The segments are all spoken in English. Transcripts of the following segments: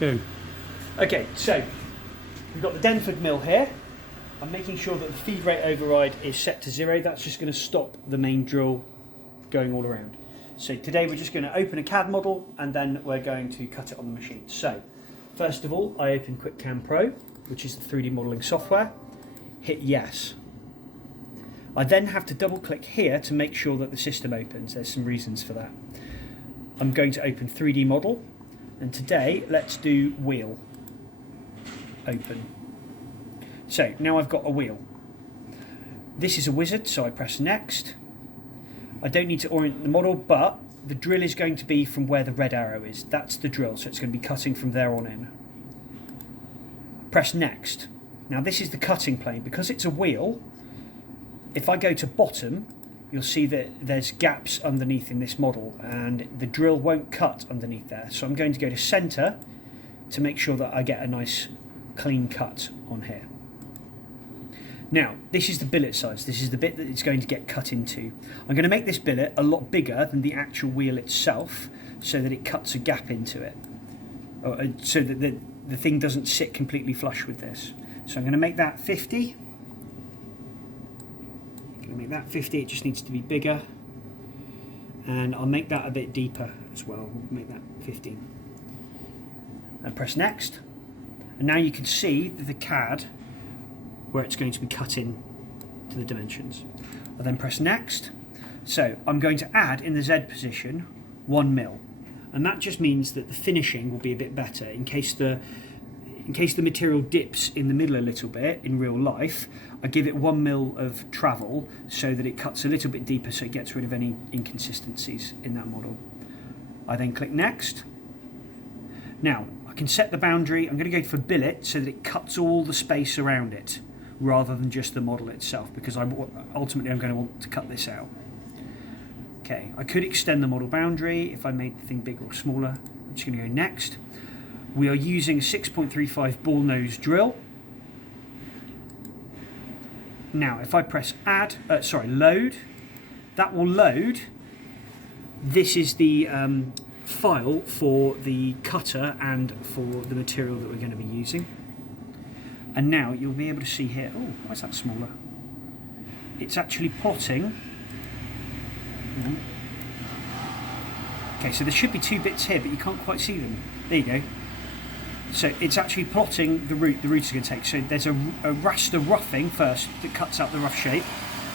Go. Okay, so we've got the Denford mill here. I'm making sure that the feed rate override is set to 0. That's just going to stop the main drill going all around. So today we're just going to open a CAD model and then we're going to cut it on the machine. So first of all, I open QuickCam Pro, which is the 3D modelling software. Hit yes. I then have to double click here to make sure that the system opens. There's some reasons for that. I'm going to open 3D model, and today let's do wheel. Open. So now I've got a wheel. This is a wizard, so I press next. I don't need to orient the model, but the drill is going to be from where the red arrow is. That's the drill, so it's going to be cutting from there on in. Press next. Now this is the cutting plane. Because it's a wheel, if I go to bottom, you'll see that there's gaps underneath in this model and the drill won't cut underneath there. So I'm going to go to center to make sure that I get a nice clean cut on here. Now, this is the billet size. This is the bit that it's going to get cut into. I'm going to make this billet a lot bigger than the actual wheel itself so that it cuts a gap into it. So that the thing doesn't sit completely flush with this. So I'm going to make that 50. I'm going to make that 50, it just needs to be bigger. And I'll make that a bit deeper as well. We'll make that 15. And press next. And now you can see the CAD where it's going to be cut in to the dimensions. I then press next. So I'm going to add in the Z position 1 mil. And that just means that the finishing will be a bit better in case the material dips in the middle a little bit in real life. I give it 1 mil of travel so that it cuts a little bit deeper so it gets rid of any inconsistencies in that model. I then click next. Now I can set the boundary. I'm going to go for billet so that it cuts all the space around it rather than just the model itself, because ultimately I'm going to want to cut this out. Okay, I could extend the model boundary if I made the thing bigger or smaller. I'm just going to go next. We are using a 6.35 ball nose drill. Now, if I press load, that will load. This is the file for the cutter and for the material that we're going to be using. And now you'll be able to see here, oh, why is that smaller? It's actually plotting. Okay, so there should be 2 bits here, but you can't quite see them. There you go. So it's actually plotting the route is going to take. So there's a raster roughing first that cuts out the rough shape,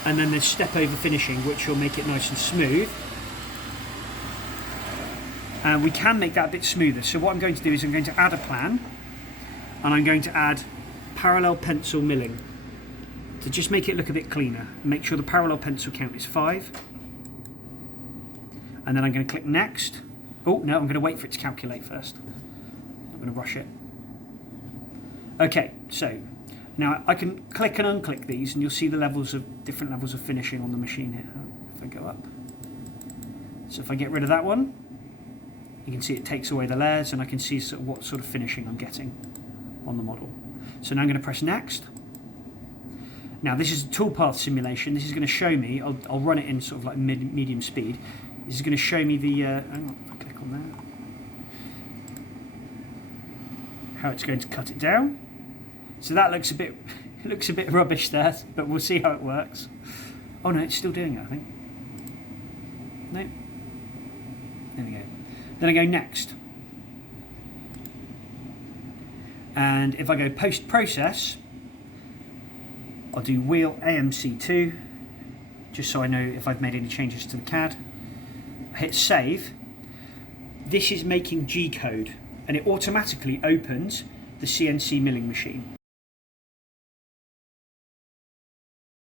and then there's step over finishing, which will make it nice and smooth. And we can make that a bit smoother. So what I'm going to do is I'm going to add a plan, and I'm going to add parallel pencil milling to just make it look a bit cleaner. Make sure the parallel pencil count is 5. And then I'm going to click next. Oh no, I'm going to wait for it to calculate first. I'm going to rush it. Okay, so now I can click and unclick these and you'll see the different levels of finishing on the machine here. If I go up. So if I get rid of that one, you can see it takes away the layers and I can see what sort of finishing I'm getting on the model. So now I'm going to press next. Now this is a toolpath simulation. This is going to show me, I'll run it in sort of like medium speed. This is going to show me the, hang on, if I click on there, how it's going to cut it down. So that looks a bit, it looks a bit rubbish there, but we'll see how it works. Oh no, it's still doing it, I think. No. There we go. Then I go next. And if I go post-process, I'll do wheel AMC2, just so I know if I've made any changes to the CAD. I hit save. This is making G-code, and it automatically opens the CNC milling machine.